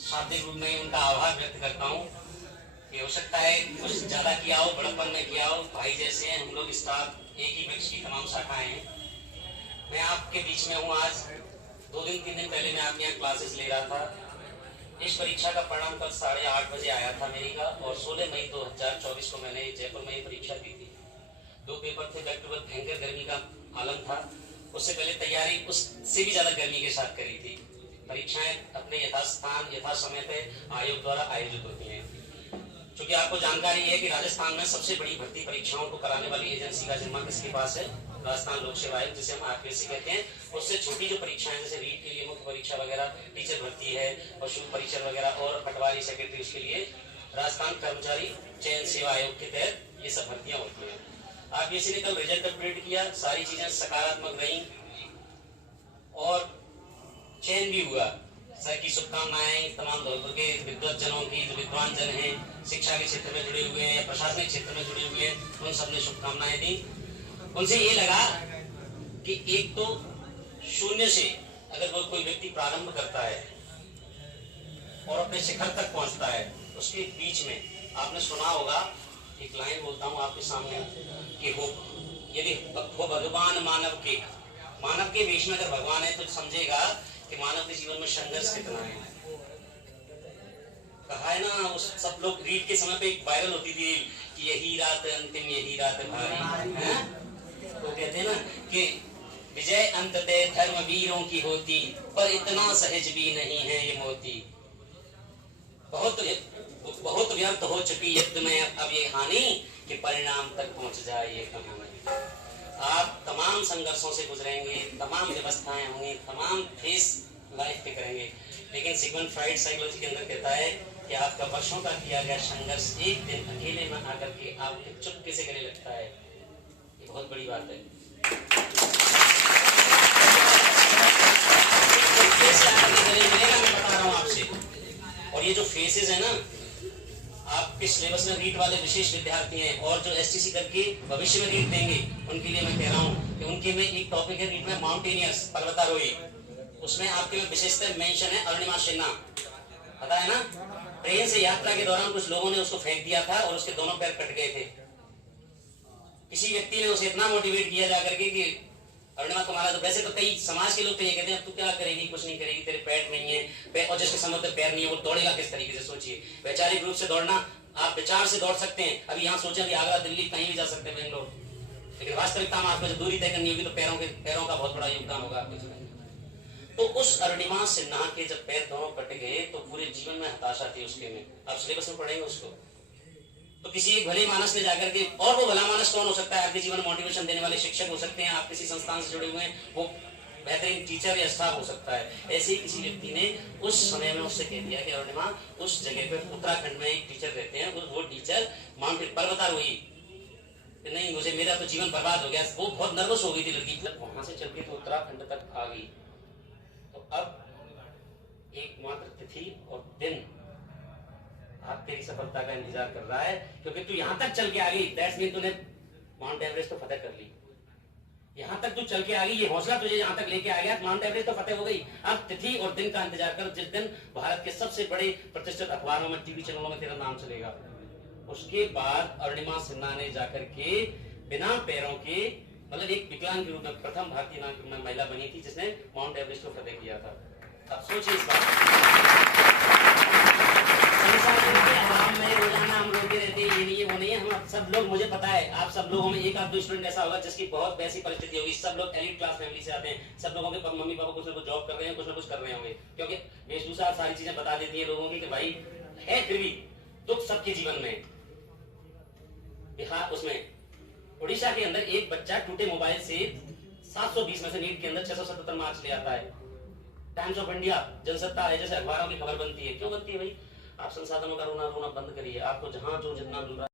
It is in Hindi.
शाब्दिक रूप में उनका आभार व्यक्त करता हूँ कि हो सकता है कुछ ज्यादा किया हो, बड़प्पन में किया हो। भाई जैसे हैं हम लोग, स्टाफ एक ही वृक्ष की तमाम शाखाएं हैं। मैं आपके बीच में हूँ आज। 2-3 दिन पहले मैं आपके यहाँ क्लासेस ले रहा था। इस परीक्षा का परिणाम कल 8:30 बजे आया था मेरी का, और 16 मई 2024 को मैंने जयपुर में ये परीक्षा दी थी। 2 पेपर थे, बैक टू बैक। भयंकर गर्मी का आलम था। उससे पहले तैयारी उससे भी ज्यादा गर्मी के साथ करी थी। परीक्षाएं अपने यथास्थान यथा समय पे आयोग द्वारा आयोजित होती हैं। क्योंकि आपको जानकारी है कि राजस्थान में सबसे बड़ी भर्ती परीक्षाओं को कराने वाली एजेंसी का जिम्मा किसके पास है? राजस्थान लोक सेवा आयोग, जिसे हम आरपीएससी कहते हैं। उससे छोटी जो परीक्षाएं जैसे रीट के लिए मुख्य परीक्षा वगैरह, टीचर भर्ती है, पशु परीक्षा वगैरह, और पटवारी सेक्रेटरी, उसके लिए राजस्थान कर्मचारी चयन सेवा आयोग के तहत ये सब भर्तियां होती हैं। आरपीएससी ने कल रिजल्ट अपडेट किया, सारी चीजें सकारात्मक रही और चयन भी हुआ। सर की शुभकामनाएं तमाम धौलपुर के विद्वत जनों की, जो विद्वान जन हैं, शिक्षा के क्षेत्र में जुड़े हुए हैं या प्रशासनिक क्षेत्र में जुड़े हुए हैं, उन सबने शुभकामनाएं दी। उनसे ये लगा कि एक तो शून्य से अगर वो कोई व्यक्ति प्रारंभ करता है और अपने शिखर तक पहुंचता है, उसके बीच में आपने सुना होगा, एक लाइन बोलता हूं आपके सामने कि हो यदि हो भगवान मानव के वेश में अगर भगवान है तो समझेगा कि मानव के जीवन में संघर्ष कितना है। कहा है ना, उस सब लोग रीड के समय पे एक वायरल होती थी कि यही रात अंतिम, यही रात भारी है। तो कहते हैं ना कि विजय अंततः धर्मवीरों की होती, पर इतना सहज भी नहीं है ये मोती। बहुत व्यर्थ हो चुकी युद्ध में अब ये हानि कि परिणाम तक पहुंच जाए ये कहानी। आप तमाम संघर्षों से गुजरेंगे, तमाम व्यवस्थाएं होंगी, तमाम फेस लाइफ पे करेंगे, लेकिन सिगमंड फ्राइड साइकोलॉजी के अंदर कहता है कि आपका वर्षों का किया गया संघर्ष एक दिन अकेले में आकर के आपके चुपके से गले लगता है। ये बहुत बड़ी बात है। मैं बता रहा हूँ आपसे। और ये जो फेसेस है ना, आपके सिलेबस में रीट वाले विशेष विद्यार्थी हैं और जो एसटीसी करके भविष्य में रीट देंगे, उनके लिए मैं कह रहा हूँ कि उनके में एक टॉपिक है रीट में माउंटेनियर्स, पर्वतारोही। उसमें आपके में विशेषतः मेंशन है अरुणिमा सिन्हा, पता है ना? ट्रेन से यात्रा के दौरान कुछ लोगों ने उसको फेंक दिया था और उसके दोनों पैर कट गए थे। किसी व्यक्ति ने उसे इतना मोटिवेट किया जाकर के कि अरुणिमा तुम्हारा, तो वैसे तो कई समाज के लोग तो ये कहते हैं तू क्या करेगी, कुछ नहीं करेगी, तेरे पैर नहीं है, और जिसके समझ में पैर नहीं है वो दौड़ेगा किस तरीके से? सोचिए, वैचारिक रूप से दौड़ना, आप विचार से दौड़ सकते हैं। अभी यहाँ सोचे अभी आगरा, दिल्ली, कहीं भी जा सकते हैं, बेंगलोर, लेकिन वास्तविकता में आपको जब दूरी तय करनी होगी तो पैरों का बहुत बड़ा योगदान होगा आपके जीवन में। तो उस अरुणिमा सिन्हा के जब पैर दोनों कट गए तो पूरे जीवन में हताशा थी उसके में। आप सिलेबस में पढ़ेंगे उसको तो किसी एक भले मानस ने जाकर के, और वो भला मानस कौन हो सकता है? आपके जीवन में मोटिवेशन देने वाले शिक्षक हो सकते हैं, आप किसी संस्थान से जुड़े हुए हैं, वो बेहतरीन टीचर या स्टाफ हो सकता है। ऐसे ही किसी व्यक्ति ने उस समय में उससे कह दिया कि अरुणिमा, उस जगह पे उत्तराखंड में एक टीचर रहते हैं, वो टीचर माउंटेन पर्वतारोही, नहीं मुझे, मेरा तो जीवन बर्बाद हो गया। वो बहुत नर्वस हो गई थी लड़की, वहां से चल के तो उत्तराखंड तक आ गई। तो अब एकमात्र तिथि और दिन आप तेरी सफलता का इंतजार कर रहा है, क्योंकि तू यहां तक चल के आ गई। दैट्स मीन तूने माउंट एवरेस्ट तो फतेह कर ली। यहां तक तू चल के आ गई, ये हौसला तुझे यहां तक लेके आ गया, माउंट एवरेस्ट तो फतेह हो गई। अब तिथि और दिन का इंतजार कर, जिस दिन भारत के सबसे बड़े प्रतिष्ठित अखबारों में, टीवी चैनलों में तेरा नाम चलेगा। उसके बाद अरुणिमा सिन्हा ने जाकर के बिना पैरों के, मतलब एक विकलांग के रूप में प्रथम भारतीय नागरिक में महिला बनी थी जिसने माउंट एवरेस्ट को फतेह किया था। अब सोचिए इस बात। रोजाना हम लोग रहते हैं, ये नहीं है वो नहीं है, हम सब लोग, मुझे पता है आप सब लोगों में एक आध दो स्टूडेंट ऐसा होगा जिसकी बहुत वैसी परिस्थिति होगी। सब लोग एलिट क्लास फैमिली से आते हैं, सब लोगों के मम्मी पापा कुछ ना कुछ जॉब कर रहे हैं, कुछ ना कुछ कर रहे होंगे, क्योंकि वेशभूषा सारी चीजें बता देती है लोगों की कि भाई है। फिर भी दुख सबके जीवन में। बिहार, उसमें उड़ीसा के अंदर एक बच्चा टूटे मोबाइल से 720 में से नीट के अंदर 677 मार्क्स ले आता है। टाइम्स ऑफ इंडिया, जनसत्ता है, जैसे अखबारों की खबर बनती है। क्यों बनती है भाई? आप संसाधनों का रोना बंद करिए। आपको जहां जो जितना मिल रहा है